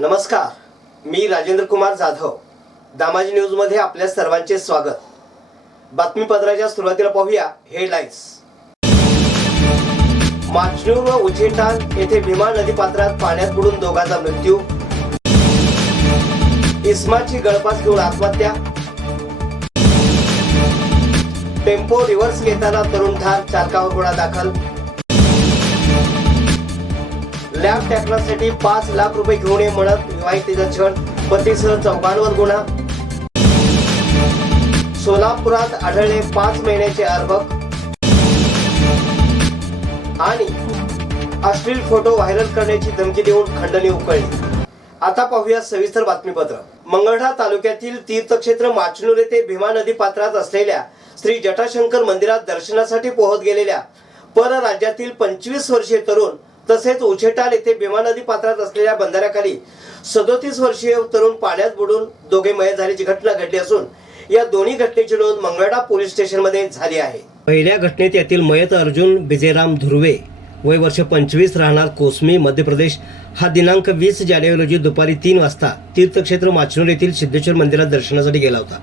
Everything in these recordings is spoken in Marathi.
नमस्कार, मी राजेंद्र कुमार जाधव. दामाजी न्यूज मध्ये आपल्या सर्वांचे स्वागत. बातमीपत्राच्या सुरुवातीला पाहूया हेडलाईन्स. माचनूर व उचेटाल येथे भीमा नदी पात्रात पाण्यात बुडून दोघांचा मृत्यू. इस्माची गळफास घेऊन आत्महत्या. टेम्पो रिव्हर्स घेताना तरुण ठार, चालकावर गुन्हा दाखल. लॅब टेक्नॉसाठी 5 लाख रुपये घेऊन ये म्हणत विवाहितेचा छळ, पतीसह चौघांवर गुन्हा. सोलापुरात आढळले 5 महिन्याचे अर्भक. आणि अश्लील फोटो व्हायरल करण्याची धमकी देऊन खंडणी उकळली. आता पाहूया सविस्तर बातमीपत्र. मंगळवेढा तालुक्यातील तीर्थक्षेत्र माचनूर येथे भीमा नदी पात्रात असलेल्या श्री जटाशंकर मंदिरात दर्शनासाठी पोहत गेलेल्या परराज्यातील 25 वर्षीय तरुण तसेच उचेटाल येथे भीमा नदी पात्रात असलेल्या बंधाऱ्याखाली 37 वर्षीय तरुण पाण्यात बुडून दोघे मयत झाल्याची घटना घडली असून या दोन्ही घटनेची नोंद मंगळवेढा पोलीस स्टेशन मध्ये झाली आहे. पहिल्या घटनेत यातील मयत अर्जुन बिजेराम धुर्वे वय वर्ष 25 राहणार कोसमी मध्य प्रदेश हा दिनांक 20 जानेवारी रोजी दुपारी 3 वाजता तीर्थक्षेत्र माचनूर येथील सिद्धेश्वर मंदिरात दर्शनासाठी गेला होता.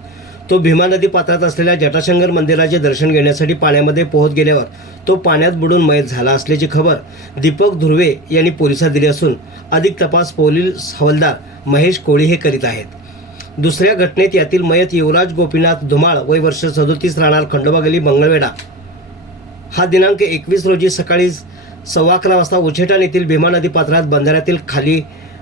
तो भीमा नदी पात्रात असलेल्या जटाशंकर मंदिराचे दर्शन घेण्यासाठी पाण्यामध्ये पोहत गेल्यावर तो पाण्यात बुडून मयत झाला असल्याची खबर दीपक धुर्वे यांनी पोलिसांना दिली असून अधिक तपास पोलीस हवालदार महेश कोळी हे करीत आहेत. दुसऱ्या घटनेत यातील मयत युवराज गोपीनाथ धुमाळ वय वर्ष 37 राहणार खंडोबा गली मंगळवेढा हा दिनांक 21 रोजी सकाळी 11:15 वाजता उचेटाल येथील भीमा नदी पात्रात बंधाऱ्यातील खाली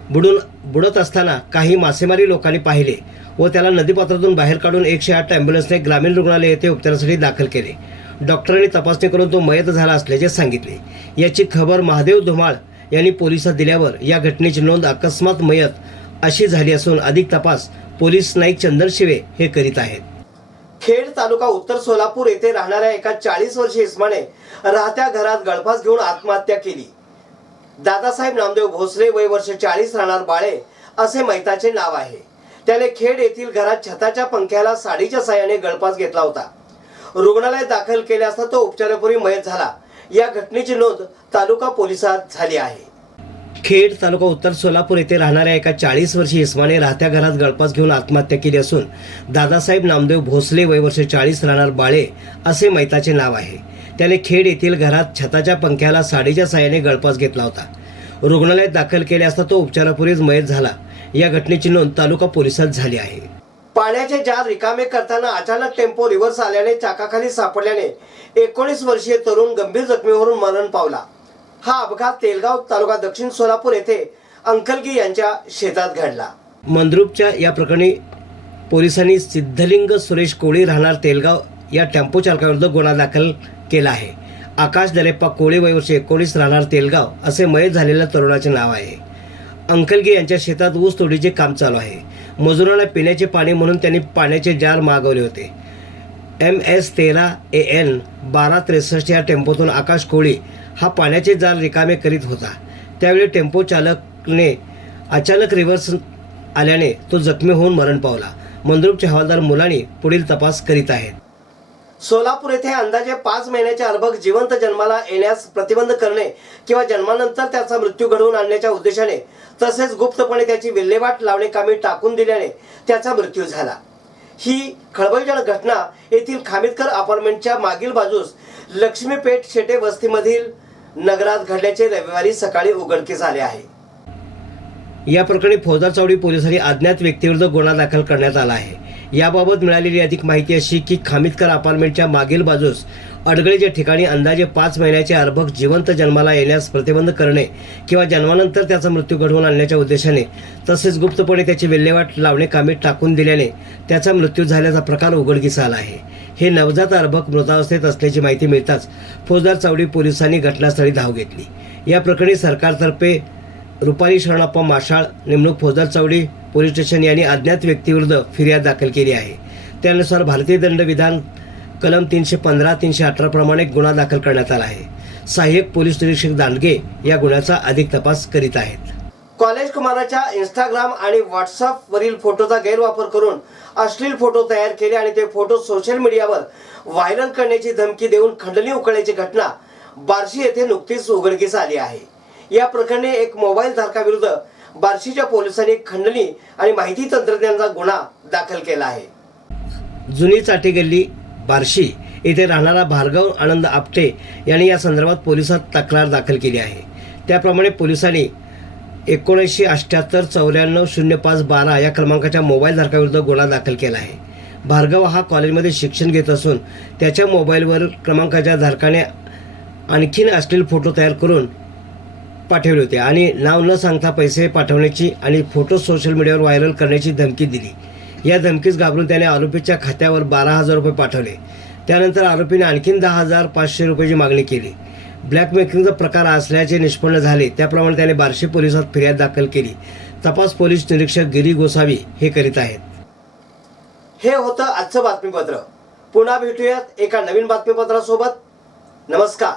बुडत असताना काही मासेमारी लोकांनी पाहिले व त्याला नदीपात्रातून बाहेर काढून 108 ॲम्ब्युलन्सने ग्रामीण रुग्णालय येथे उपचारासाठी दाखल केले. डॉक्टरांनी तपासणी करून तो मयत झाला असल्याचे सांगितले. याची खबर महादेव धुमाळ यांनी पोलिसांना दिल्यावर या घटनेची नोंद अकस्मात मयत अशी झाली असून अधिक तपास पोलीस नाईक चंदर शिवे हे करीत आहेत. खेड तालुका उत्तर सोलापूर येथे राहणाऱ्या एका 40 वर्षीय इस्माने राहत्या घरात गळफास घेऊन आत्महत्या केली. दादासाहेब नामदेव भोसले वय वर्ष 40 राहणार बाळे असे मयताचे नाव आहे. त्याने खेड येथील घरात छताच्या पंख्याला साडीच्या साहाय्याने गळफास घेतला होता. रुग्णालयात दाखल केले असता तो उपचारापूर्वी मयत झाला. या घटनेची नोंद तालुका पोलिसात झाली आहे. खेड तालुका उत्तर सोलापूर येथे राहणाऱ्या एका 40 वर्षीय इस्माने राहत्या घरात गळफास घेऊन आत्महत्या केली असून दादासाहेब नामदेव भोसले वय वर्ष 40 राहणार बाळे असे मयताचे नाव आहे. त्याने खेड येथील घरात छताच्या पंख्याला साडीच्या साहाय्याने गळफास घेतला होता. रुग्णालयात दाखल केले असता तो उपचारापूर्वीच मयत झाला. या घटनेची नोंद तालुका पोलिसात झाली आहे. पाण्याचे जार रिकामे करताना अचानक टेम्पो रिव्हर्स आल्याने चाकाखाली सापडल्याने 19 वर्षीय तरुण गंभीर जखमीवरून मरण पावला. हा अपघात तेलगाव तालुका दक्षिण सोलापूर येथे अंकलगी यांच्या शेतात घडला. मंद्रुपच्या या प्रकरणी पोलिसांनी सिद्धलिंग सुरेश कोळी राहणार तेलगाव या टेम्पो चालकाविरुद्ध गुन्हा दाखल केला आहे. आकाश दरेप्पा कोळी वय वर्ष 19 राहणार तेलगाव असे मयत झालेल्या तरुणाचे नाव आहे. अंकलगी यांच्या शेतात ऊस तोडीचे काम चालू आहे. मजुरांना पिण्याचे पाणी म्हणून त्यांनी पाण्याचे जार मागवले होते. MS13AN 1263 या टेम्पोतून आकाश कोळी हा पाण्याचे जार रिकामे करीत होता. त्यावेळी टेम्पो चालकने अचानक रिव्हर्स आल्याने तो जखमी होऊन मरण पावला. मंद्रुपचे हवालदार मुलानी पुढील तपास करीत आहेत. सोलापूर येथे अंदाजे 5 महिन्याचे अर्भक जिवंत जन्माला येण्यास प्रतिबंध करणे किंवा जन्मानंतर त्याचा मृत्यू घडवून आणण्याच्या उद्देशाने तसेच गुप्तपणे त्याची विल्हेवाट लावणे कामी टाकून दिल्याने त्याचा मृत्यू झाला. ही खळबळजनक घटना येथील खामितकर अपार्टमेंटच्या मागील बाजूस लक्ष्मीपेठ शेटे वस्तीमधील नगरात घडल्याचे रविवारी सकाळी उघडकीस आले आहे. या प्रकरणी फौजदार चावडी पोलिसांनी अज्ञात व्यक्तीविरुद्ध गुन्हा दाखल करण्यात आला आहे. याबाबत मिळालेली अधिक माहिती अशी की खामितकर अपार्टमेंटच्या मागील बाजूस अडगळीच्या ठिकाणी अंदाजे 5 महिन्याचे अर्भक जिवंत जन्माला येण्यास प्रतिबंध करणे किंवा जन्मानंतर त्याचा मृत्यू घडवून आणण्याच्या उद्देशाने तसेच गुप्तपणे त्याची विल्हेवाट लावणे कामी टाकून दिल्याने त्याचा मृत्यू झाल्याचा प्रकार उघडकीस आला आहे. हे नवजात अर्भक मृतावस्थेत असल्याची माहिती मिळताच फौजदार चावडी पोलिसांनी घटनास्थळी धाव घेतली. या प्रकरणी सरकारतर्फे रुपाली शरणप्पा माशाळ नेमणूक फौजदार चावडी पोलीस स्टेशन यांनी अज्ञात व्यक्तीविरुद्ध फिर्याद दाखल केली आहे. त्यानुसार भारतीय दंडविधान कलम 315-318 प्रमाणे गुन्हा दाखल करण्यात आला आहे. सहाय्यक पोलीस निरीक्षक दांडगे या गुन्ह्याचा अधिक तपास करीत आहेत. कॉलेज कुमाराच्या इंस्टाग्राम आणि व्हॉट्सअप वरील फोटोचा गैरवापर करून अश्लील फोटो तयार केले आणि ते फोटो सोशल मीडियावर व्हायरल करण्याची धमकी देऊन खंडणी उकळण्याची घटना बार्शी येथे नुकतीच उघडकीस आली आहे. या प्रकरणी एक मोबाईल धारकाविरुद्ध बार्शीच्या पोलिसांनी खंडणी आणि माहिती तंत्रज्ञानाचा गुन्हा दाखल केला आहे। जुनी चाटी गल्ली बार्शी येथे राहणारा भार्गव आनंद आपटे यांनी या संदर्भात पोलिसात तक्रार दाखल केली आहे। त्याप्रमाणे पोलिसांनी 7978 94 05 12 या क्रमांकाच्या मोबाईल धारकाविरुद्ध गुन्हा दाखल केला आहे। भार्गव हा कॉलेजमध्ये शिक्षण घेत असून त्याच्या मोबाईलवर क्रमांकाच्या धारकाने आणखीन अश्लील फोटो तयार करून पाठवले होते आणि नाव न सांगता पैसे पाठवण्याची आणि फोटो सोशल मीडियावर व्हायरल करण्याची धमकी दिली। या धमकीस घाबरून त्याने आरोपीच्या खात्यावर 12,000 रुपये पाठवले। त्यानंतर आरोपीने आणखीन 10,500 रुपयाची मागणी केली। ब्लॅकमेलिंगचा प्रकार असल्याचे निष्पन्न झाले। त्याप्रमाणे त्याने बार्शी पोलिसात फिर्याद दाखल केली। तपास पोलीस निरीक्षक गिरी गोसावी हे करीत आहेत। हे होतं आजचं बातमीपत्र। पुन्हा भेटूयात एका नवीन बातमीपत्रासोबत। नमस्कार।